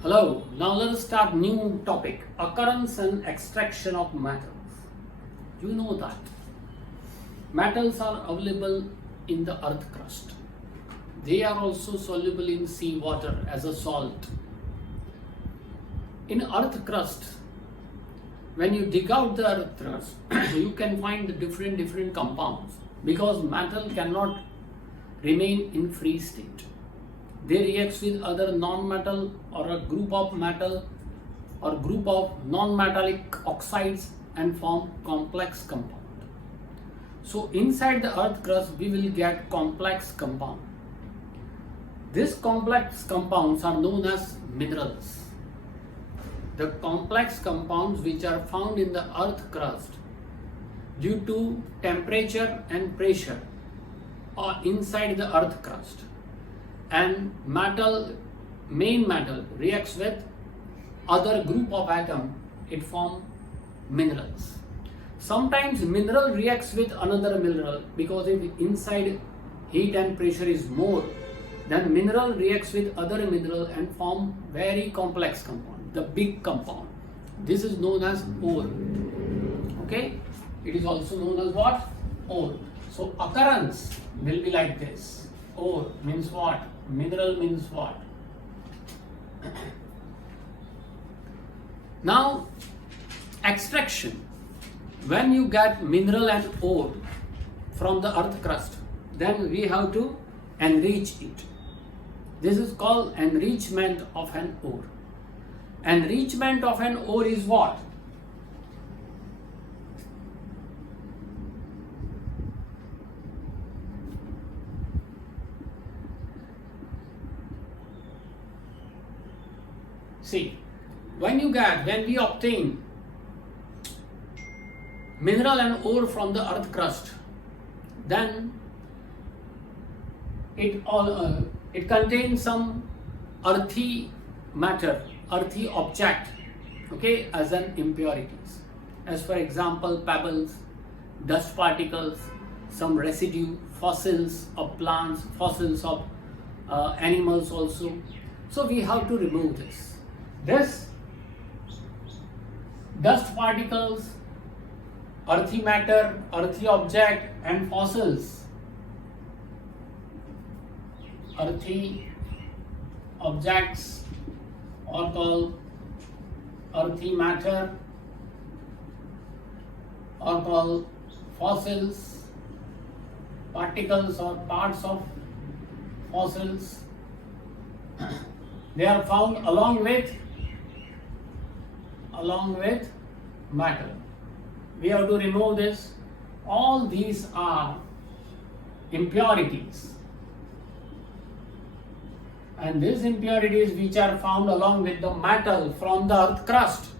Hello, now let us start new topic, occurrence and extraction of metals. You know that metals are available in the earth crust. They are also soluble in sea water as a salt. In earth crust, when you dig out the earth crust, you can find the different compounds because metal cannot remain in free state. They react with other non-metal or a group of metal or group of non-metallic oxides and form complex compound. So inside the earth crust we will get complex compound. These complex compounds are known as minerals. The complex compounds which are found in the earth crust due to temperature and pressure are inside the earth crust. And main metal reacts with other group of atom, it forms minerals. Sometimes mineral reacts with another mineral because if inside heat and pressure is more, then mineral reacts with other mineral and form very complex compound, the big compound. This is known as ore. Okay, it is also known as what? Ore. So occurrence will be like this. Ore means what? Mineral means what? Now, extraction. When you get mineral and ore from the earth crust, then we have to enrich it. This is called enrichment of an ore. Enrichment of an ore is what? See, when we obtain mineral and ore from the earth crust, then it contains some earthy matter, earthy object, okay, as an impurities. As for example, pebbles, dust particles, some residue, fossils of plants, fossils of animals also. So we have to remove this. This dust particles, earthy matter, earthy object and fossils, earthy objects are called earthy matter, are called fossils, particles or parts of fossils. They are found along with matter. We have to remove this. All these are impurities. And these impurities which are found along with the metal from the earth crust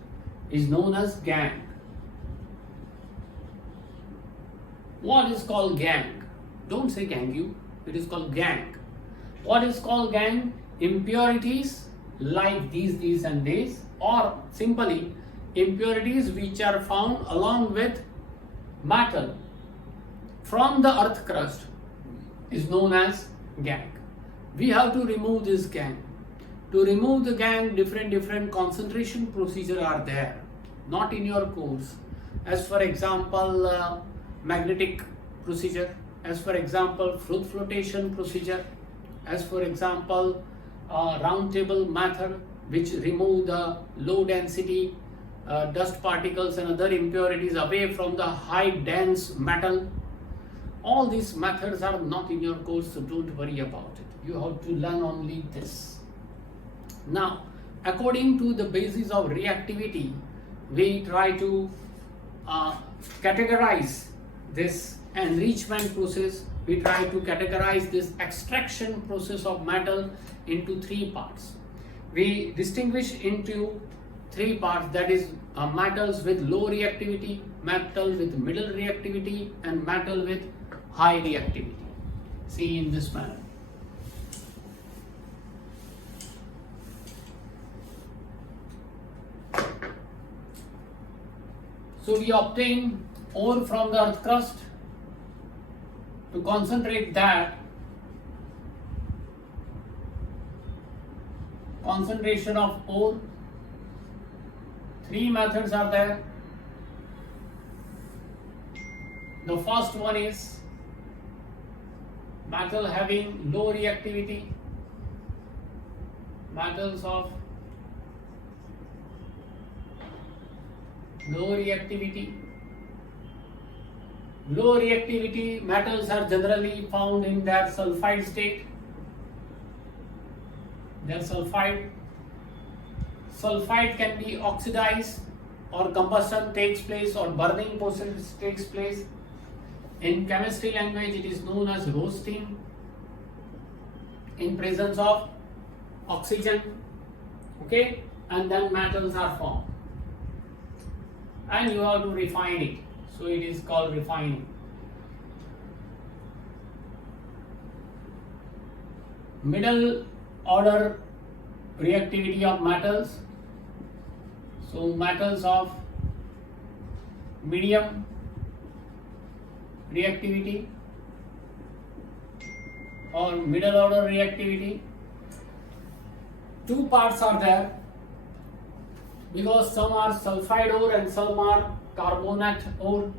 is known as gangue. What is called gangue? Don't say gangue, it is called gangue. What is called gangue? Impurities like these and these, or simply impurities which are found along with metal from the earth crust is known as gangue. We have to remove this gangue. To remove the gangue, different concentration procedure are there, not in your course. As for example, magnetic procedure, as for example, fruit flotation procedure, as for example, round table method, which remove the low density dust particles and other impurities away from the high dense metal. All these methods are not in your course, so don't worry about it. You have to learn only this. Now, according to the basis of reactivity, we try to categorize this enrichment process. We try to categorize this extraction process of metal into three parts. We distinguish into three parts, that is metals with low reactivity, metal with middle reactivity and metal with high reactivity. See in this manner. So we obtain ore from the earth crust. To concentrate that, concentration of ore. Three methods are there. The first one is metal having low reactivity, metals of low reactivity. Low reactivity metals are generally found in their sulfide state. Their sulfide can be oxidized, or combustion takes place, or burning process takes place. In chemistry language, it is known as roasting in presence of oxygen. Okay, and then metals are formed, and you have to refine it. So it is called refining. Middle order reactivity of metals. So metals of medium reactivity or middle order reactivity. Two parts are there, because some are sulfide ore and some are carbonate ore.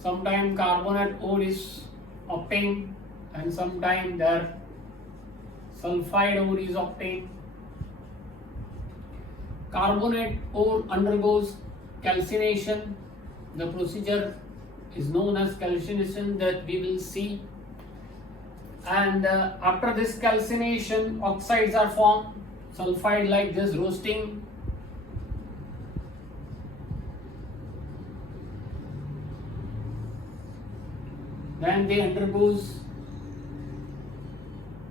Sometimes carbonate ore is obtained and sometimes their sulfide ore is obtained. Carbonate ore undergoes calcination. The procedure is known as calcination that we will see. And after this calcination, oxides are formed, sulfide like this, roasting. Then they undergoes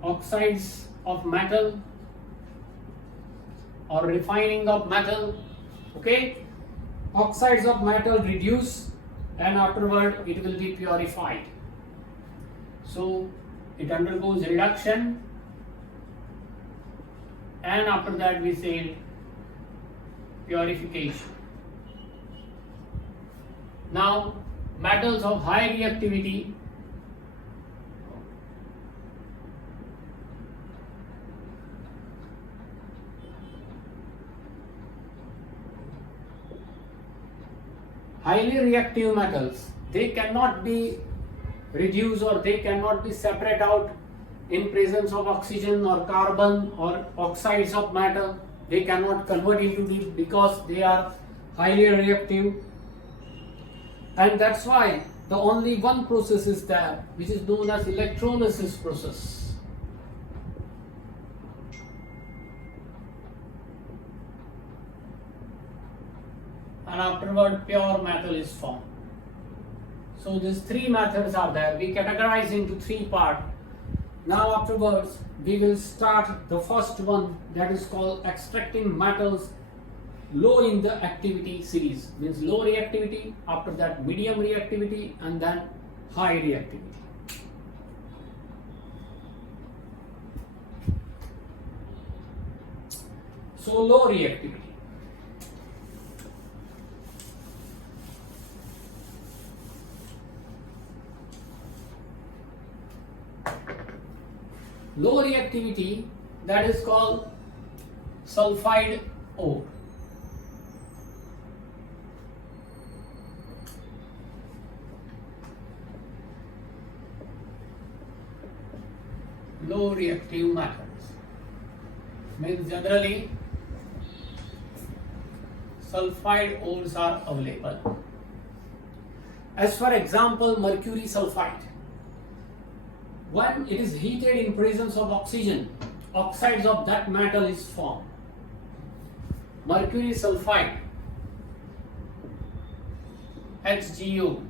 oxides of metal or refining of metal. Okay, oxides of metal reduce and afterward it will be purified. So it undergoes reduction and after that we say purification. Now metals of high reactivity. Highly reactive metals, they cannot be reduced or they cannot be separated out in presence of oxygen or carbon or oxides of metal. They cannot convert into these because they are highly reactive. And that's why the only one process is there, which is known as electrolysis process. And afterward pure metal is formed. So these three methods are there. We categorize into three parts. Now afterwards we will start the first one, that is called extracting metals low in the activity series. Means low reactivity, after that medium reactivity and then high reactivity. So low reactivity. Low reactivity, that is called sulfide ore. Low reactive metals means generally sulfide ores are available. As for example, mercury sulfide. When it is heated in presence of oxygen, oxides of that metal is formed. Mercury sulfide, HgO.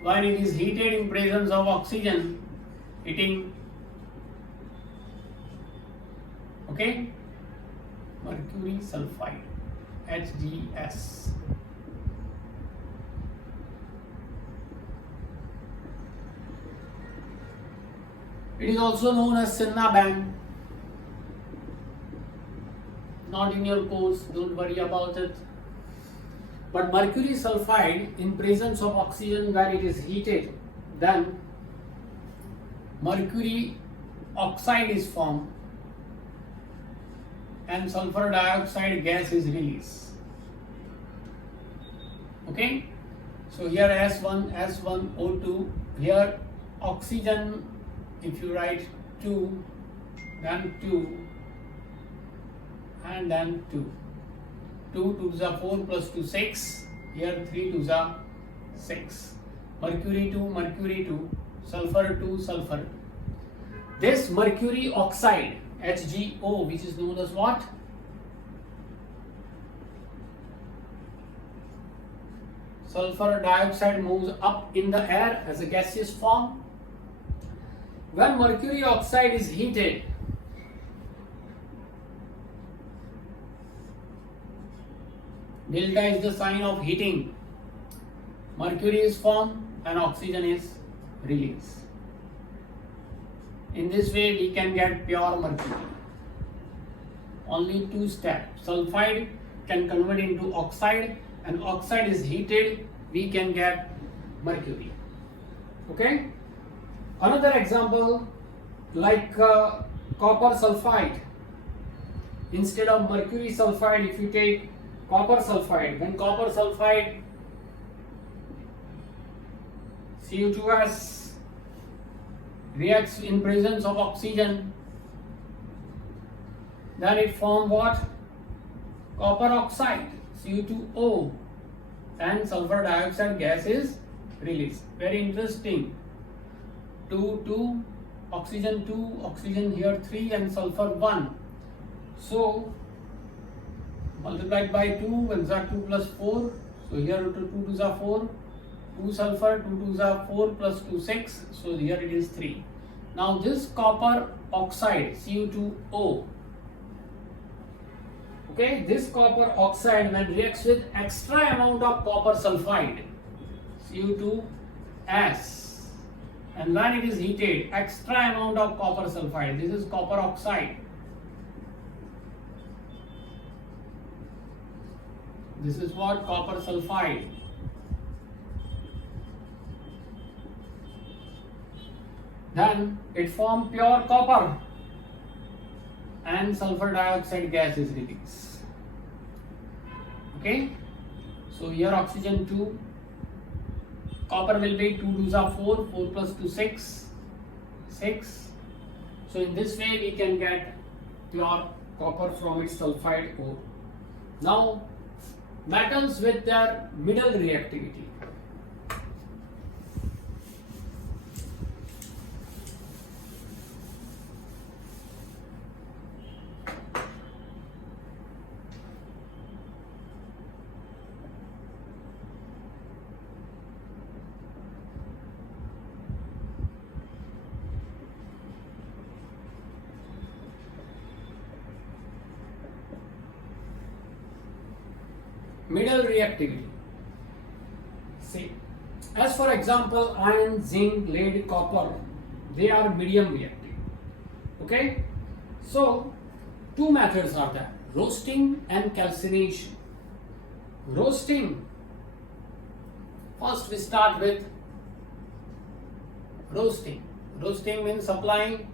When it is heated in presence of oxygen, heating, okay, mercury sulfide, HgS. It is also known as cinnamon. Not in your course, don't worry about it. But mercury sulfide in presence of oxygen, when it is heated, then mercury oxide is formed and sulfur dioxide gas is released. Okay, so here S1O2, here oxygen, if you write 2, then 2, and then 2. 2 to the 4 plus 2 6, here 3 to the 6. Mercury 2, sulfur 2, sulfur 2. This mercury oxide HgO, which is known as what? Sulfur dioxide moves up in the air as a gaseous form. When mercury oxide is heated, delta is the sign of heating. Mercury is formed and oxygen is released. In this way, we can get pure mercury. Only 2 steps. Sulfide can convert into oxide, and oxide is heated, we can get mercury. Okay? Another example, like copper sulfide. Instead of mercury sulfide, if you take copper sulfide, then copper sulfide Cu2S reacts in presence of oxygen, then it forms what? Copper oxide, Cu2O, and sulfur dioxide gas is released. Very interesting. 2, oxygen here 3, and sulfur 1. So multiplied by 2, 1 is 2 plus 4. So here 2 to the 4, 2 sulfur, 2 to the 4 plus 2 6. So here it is 3. Now this copper oxide Cu2O, okay, this copper oxide when reacts with extra amount of copper sulfide Cu2S, and when it is heated, extra amount of copper sulfide, this is copper oxide. This is what? Copper sulfide. Then it forms pure copper and sulfur dioxide gas is released. Okay, so here oxygen 2, copper will be 2 to the 4, 4 plus 2 6, 6. So in this way we can get pure copper from its sulfide ore. Now metals with their middle reactivity. Middle reactivity. See, as for example, iron, zinc, lead, copper, they are medium reactive. Okay, so 2 methods are there: roasting and calcination. Roasting, first we start with roasting. Roasting means supplying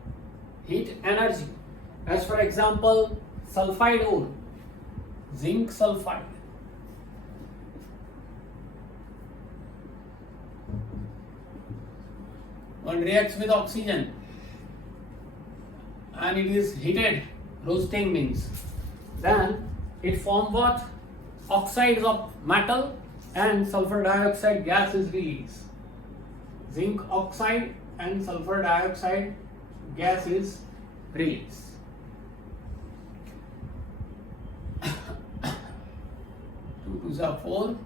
heat energy. As for example, sulfide ore, zinc sulfide. One reacts with oxygen and it is heated, roasting means, then it forms what? Oxides of metal and sulfur dioxide gas is released. Zinc oxide and sulfur dioxide gas is released. 2 to the 4,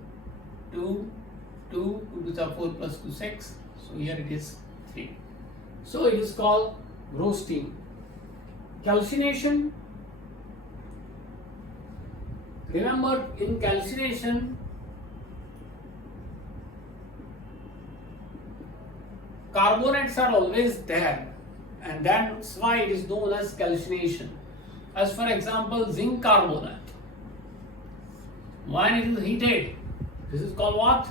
2 to the 4 plus 2 6. So here it is 3. So it is called roasting. Calcination. Remember, in calcination, carbonates are always there, and that's why it is known as calcination. As for example, zinc carbonate, when it is heated, this is called what?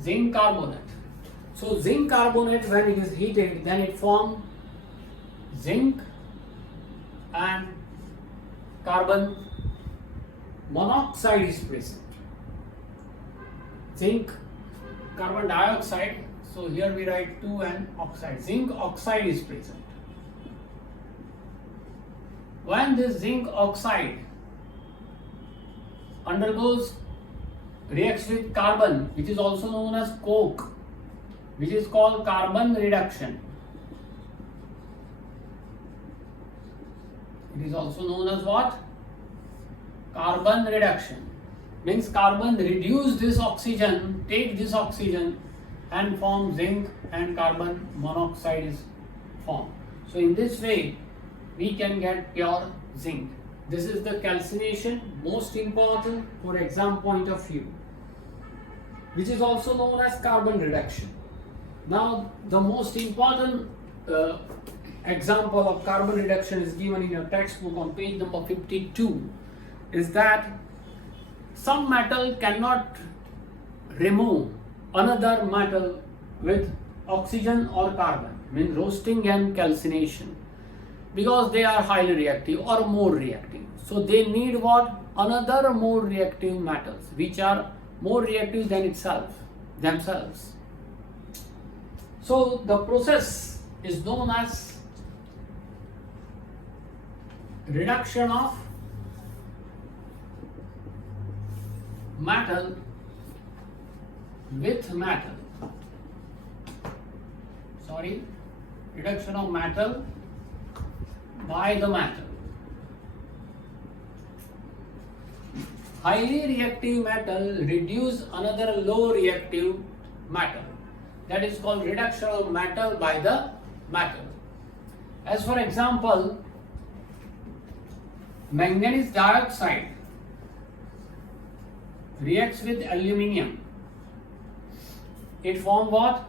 zinc carbonate. So zinc carbonate, when it is heated, then it forms zinc and carbon monoxide is present. Zinc carbon dioxide, so here we write 2 and oxide. Zinc oxide is present. When this zinc oxide reacts with carbon, which is also known as coke, which is called carbon reduction. It is also known as what? Carbon reduction. Means carbon reduce this oxygen, take this oxygen and form zinc, and carbon monoxide is formed. So in this way we can get pure zinc. This is the calcination, most important for exam point of view, which is also known as carbon reduction. Now the most important example of carbon reduction is given in your textbook on page number 52, is that some metal cannot remove another metal with oxygen or carbon, means roasting and calcination, because they are highly reactive or more reactive. So they need what? Another more reactive metals, which are more reactive than themselves. So the process is known as reduction of metal with metal. Reduction of metal by the metal. Highly reactive metal reduce another low reactive metal. That is called reduction of metal by the metal. As for example, manganese dioxide reacts with aluminium. It forms what?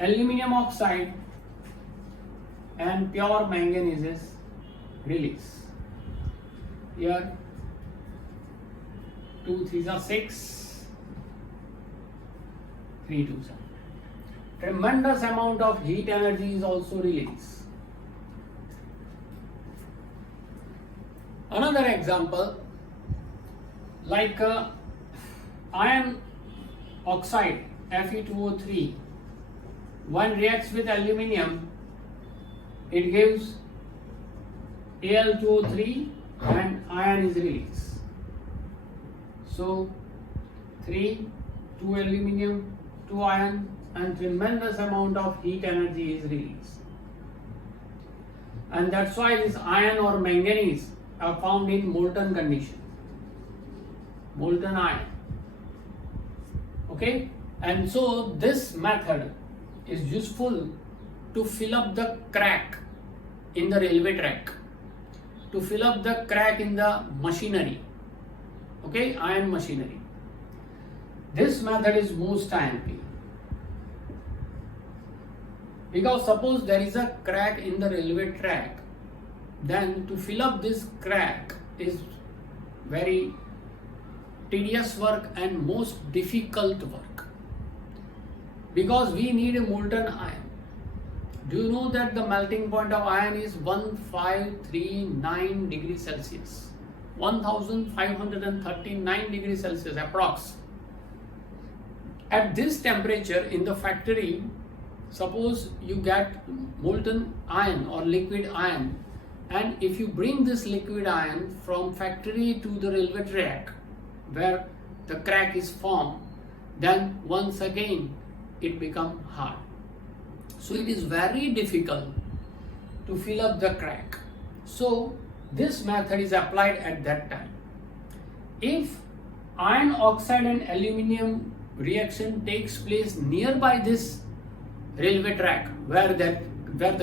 Aluminium oxide, and pure manganese is released. Here 2 3s are 6, 3 2s are. Tremendous amount of heat energy is also released. Another example, like iron oxide Fe2O3, when reacts with aluminium, it gives Al2O3 and iron is released. So 3, 2 aluminium, 2 iron, and tremendous amount of heat energy is released. And that's why this iron or manganese are found in molten condition. Molten iron. Okay? And so this method is useful to fill up the crack in the railway track, to fill up the crack in the machinery. Okay? Iron machinery. This method is most IMP. Because suppose there is a crack in the railway track, then to fill up this crack is very tedious work and most difficult work, because we need a molten iron. Do you know that the melting point of iron is 1539 degrees Celsius, 1539 degrees Celsius approx. At this temperature in the factory, suppose you get molten iron or liquid iron, and if you bring this liquid iron from factory to the railway track where the crack is formed, then once again it becomes hard. So it is very difficult to fill up the crack. So this method is applied at that time. If iron oxide and aluminium reaction takes place nearby this railway track where the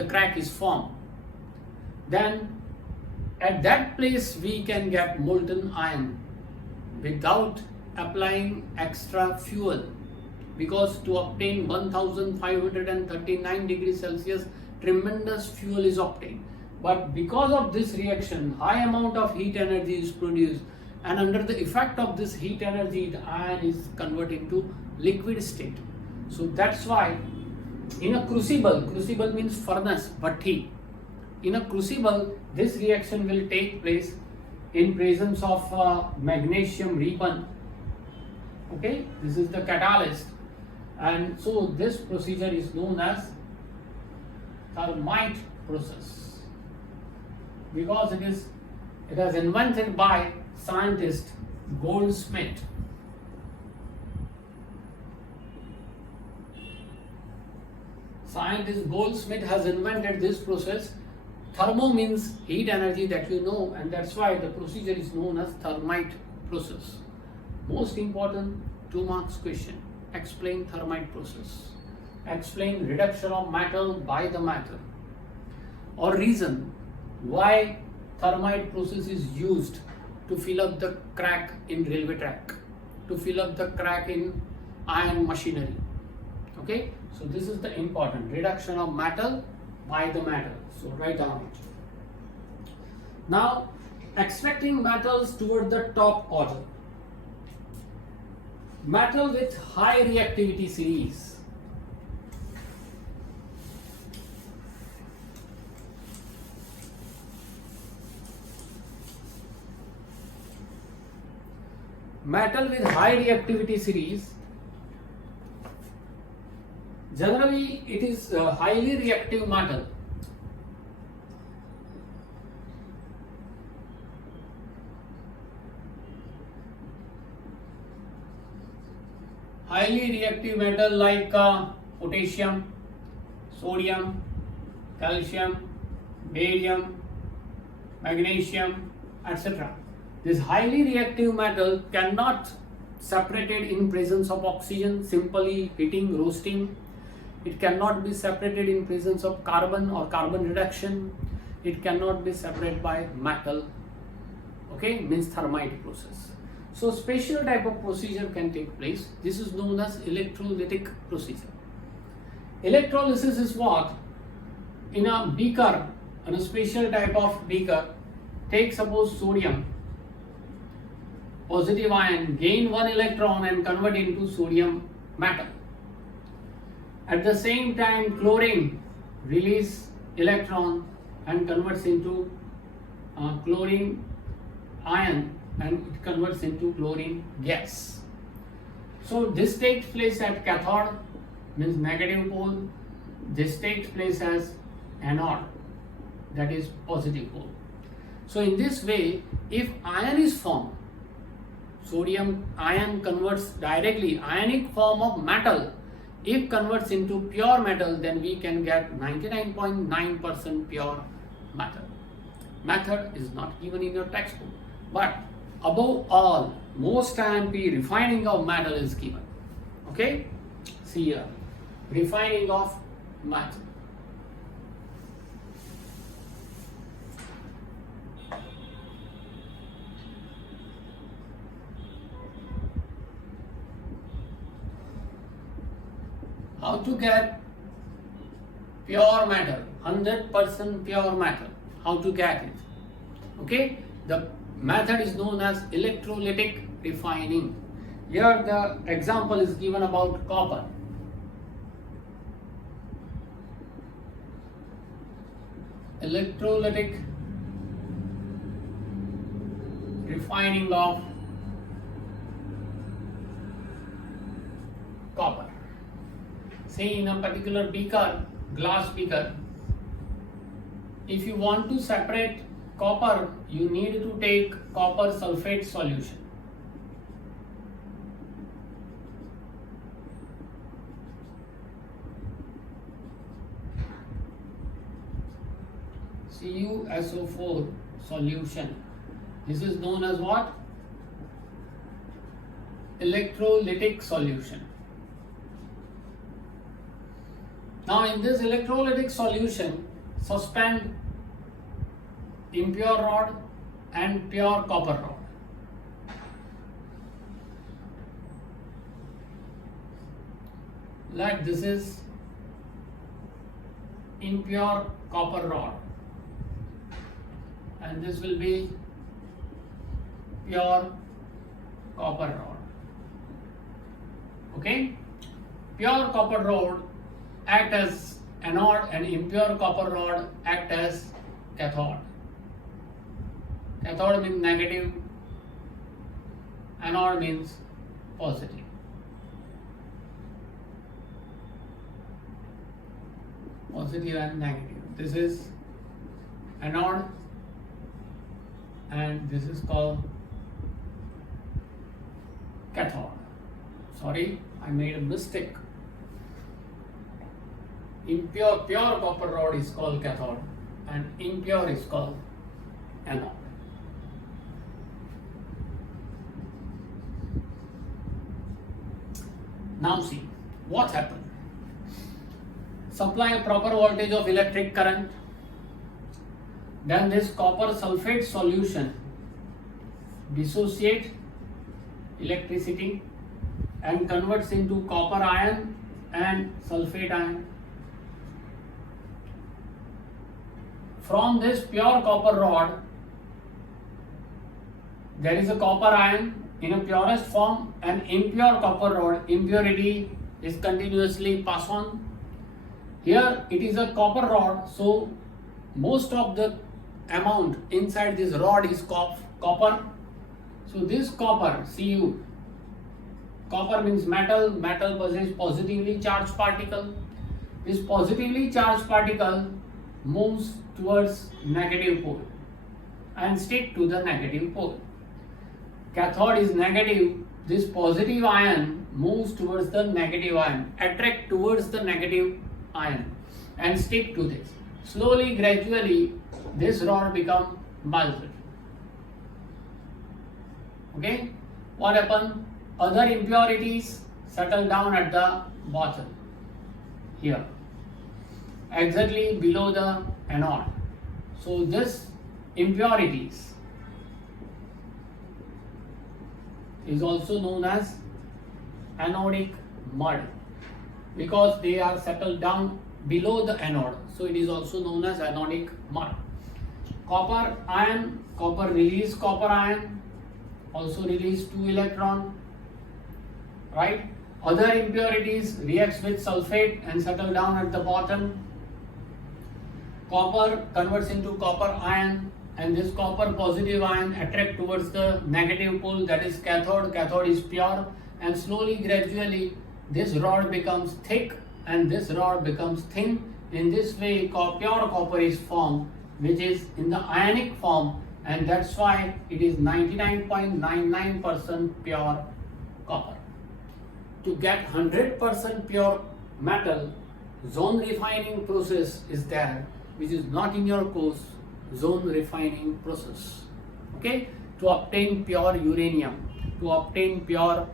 crack is formed, then at that place we can get molten iron without applying extra fuel, because to obtain 1539 degrees Celsius tremendous fuel is obtained. But because of this reaction, high amount of heat energy is produced, and under the effect of this heat energy, the iron is converted to liquid state. So that's why in a crucible, crucible means furnace, bhatti. In a crucible, this reaction will take place in presence of magnesium ribbon. Okay, this is the catalyst, and so this procedure is known as thermite process because it was invented by scientist Goldsmith. Scientist Goldsmith has invented this process. Thermo means heat energy, that you know, and that's why the procedure is known as thermite process. Most important 2 marks question. Explain thermite process. Explain reduction of metal by the matter. Or reason why thermite process is used to fill up the crack in railway track, to fill up the crack in iron machinery. Okay, so this is the important reduction of metal by the matter. So write down it. Now, extracting metals toward the top order. Metal with high reactivity series. Metal with high reactivity series, generally it is a highly reactive metal. Highly reactive metal like potassium, sodium, calcium, barium, magnesium, etc. This highly reactive metal cannot separated in presence of oxygen, simply heating, roasting. It cannot be separated in presence of carbon or carbon reduction. It cannot be separated by metal. Okay, means thermite process. So special type of procedure can take place. This is known as electrolytic procedure. Electrolysis is what? In a beaker, in a special type of beaker, take suppose sodium, positive ion, gain 1 electron and convert into sodium metal. At the same time, chlorine release electron and converts into chlorine ion, and it converts into chlorine gas. So this takes place at cathode, means negative pole. This takes place as anode, that is positive pole. So in this way, if ion is formed, sodium ion converts directly, ionic form of metal, if converts into pure metal, then we can get 99.9% pure metal. Method is not given in your textbook, but above all, most IMP refining of metal is given. Okay, see here, refining of metal. How to get pure metal, 100% pure metal? How to get it? Okay, the method is known as electrolytic refining. Here the example is given about copper. Electrolytic refining of copper. Say in a particular beaker, glass beaker, if you want to separate copper, you need to take copper sulfate solution. CuSO4 solution. This is known as what? Electrolytic solution. Now in this electrolytic solution, suspend impure rod and pure copper rod. Like this is impure copper rod, and this will be pure copper rod. Okay, pure copper rod act as anode and impure copper rod act as cathode. Cathode means negative, anode means positive. Positive and negative. This is anode and this is called cathode. Sorry, I made a mistake. Pure copper rod is called cathode and impure is called anode. Now see what happened. Supply a proper voltage of electric current, then this copper sulfate solution dissociate electricity and converts into copper ion and sulfate ion. From this pure copper rod, there is a copper ion in a purest form, and impure copper rod, impurity is continuously passed on. Here it is a copper rod, so most of the amount inside this rod is copper. So this copper, Cu, copper means metal, metal possesses positively charged particle. This positively charged particle moves towards negative pole and stick to the negative pole. Cathode is negative, this positive ion moves towards the negative ion, attract towards the negative ion and stick to this. Slowly, gradually, this rod become melted. Okay, what happened? Other impurities settle down at the bottom here, exactly below the anode. So this impurities is also known as anodic mud because they are settled down below the anode. So it is also known as anodic mud. Copper ion, copper release copper ion, also release 2 electron, right? Other impurities reacts with sulfate and settle down at the bottom. Copper converts into copper ion, and this copper positive ion attract towards the negative pole, that is cathode. Cathode is pure, and slowly, gradually, this rod becomes thick and this rod becomes thin. In this way, pure copper is formed, which is in the ionic form, and that's why it is 99.99% pure copper. To get 100% pure metal, zone refining process is there, which is not in your course. Zone refining process, okay, to obtain pure uranium, to obtain pure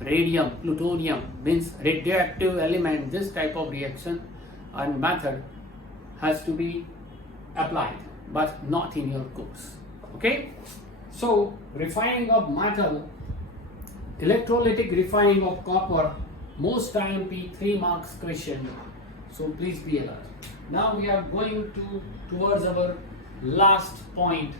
radium, plutonium, means radioactive element. This type of reaction and method has to be applied, but not in your course. Okay, so refining of metal, electrolytic refining of copper, most IMP 3 marks question, so please be alert. Now we are going towards our last point